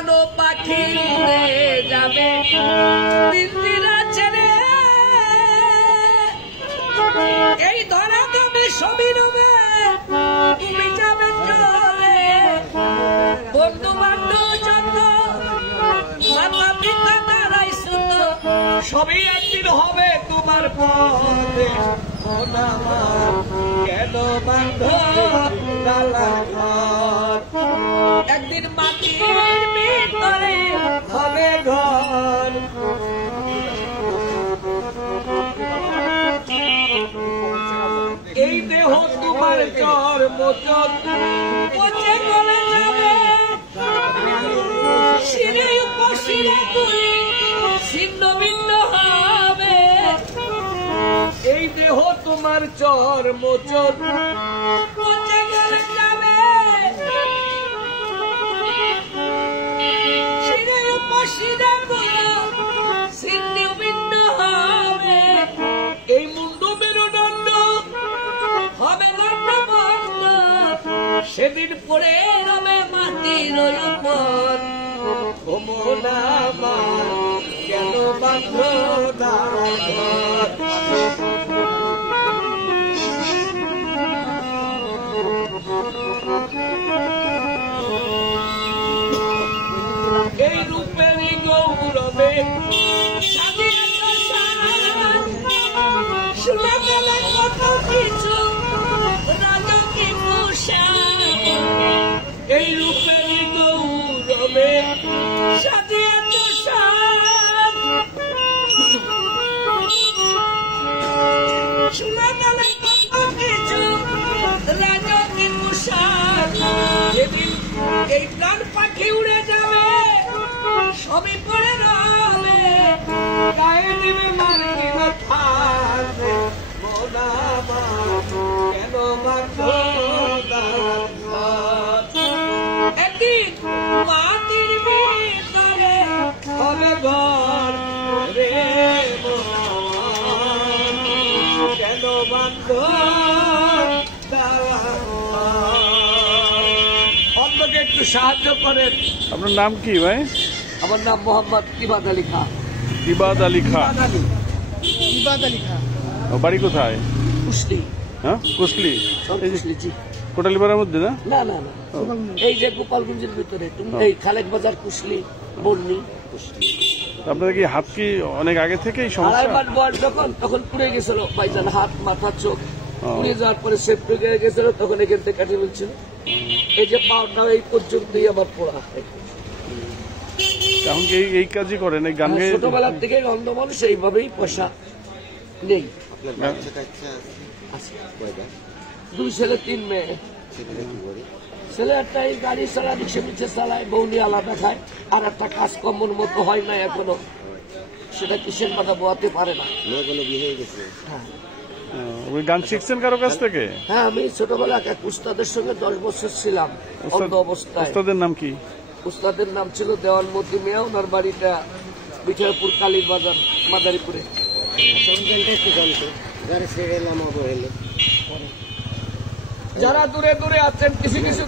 প্রাণ পাখি উড়ে যাবে দিনদিনা ছেড়ে এই ধরা তুমি সবই রবে তুমি যাবে চলে বন্ধু বান্ধব যত মাতা পিতা তারাই সুত সবই একদিন হবে তোমার পথে কেন বান্ধ একদিন মাটির ভিতরে হবে ঘর এই দেহ তোমার জ্বর মোচন পচে গলে যাবে শিরে উপশিরে তুই ছিন্ন ভিন্ন হবে এই দেহ তোমার জ্বর মোচন পচে গলে যাবে শিরে উপশিরে তুই ছিন্ন ভিন্ন হবে এই মুন্ড মেরুদণ্ড হবে দণ্ড বন্ধ সেদিন পড়ে রবে মাটির উপর কেন বান্ধ এই রূপেরই গৌরবে শুনে গেলে কত কিছু রাজকী পোশাক এই রূপেরই গৌরবে সাজিয়ে তুষার শুনে গেলে কত কিছু রাজকী পোশাক যেদিন এই প্রাণ পাখি উড়ে যাবে সবই পড়ে রবে গায়ে দিবে মারবি থাকবে কেন একদিন মাটির ভিতরে হবে ঘর রে কেন বান্ধ অন্যকে একটু সাহায্য করেন। আপনার নাম কি ভাই? আমার নাম মোহাম্মদ ইবাদ আলী খান। ইবাদ আলী খান। ইবাদ আলী খান। বাড়ি কোথায়? কুশলি। হ্যাঁ, কুশলি। কুশলি কোটালীপাড়ার মধ্যে না? না না না, এই যে গোপালগঞ্জের ভিতরে এই খালেক বাজার কুশলি বর্ণি কুশলি। আপনাদের কি হাত কি অনেক আগে থেকেই সমস্যা? বয়স যখন তখন পুড়ে গেছিল ভাইজান, হাত মাথা চোখ পুড়ে যাওয়ার পরে সেপ্টে গেছিল, তখন এখান থেকে কাটিয়ে ফেলছিল। এই যে পাওয়াটা এই পর্যন্তই আমার পোড়া। এখন কি এই কাজই করেন? এই গান গেয়ে ছোটবেলার থেকে অন্ধ মানুষ, এইভাবেই পয়সা নেই। 2 ছেলে 3 মেয়ে। ছেলে একটা এই গাড়ি চালা রিক্সা মিক্সা চালায়, বউনি আলাদা খায়, আর একটা কাজ কম্মর মতো হয় না এখনো, সেটা কিসের মাথা বোয়াতে পারে না। গান শিখছেন কারো কাছ থেকে? হ্যাঁ, আমি ছোটবেলা এক উস্তাদের সঙ্গে 10 বছর ছিলাম অন্ধ অবস্থায়। উস্তাদের নাম কি? উস্তাদের নাম ছিল দেওয়ান মতি মিয়া। ওনার বাড়িটা বিঠারপুর কালীর বাজার মাদারীপুরে। যারা দূরে দূরে আছেন কিছু কিছু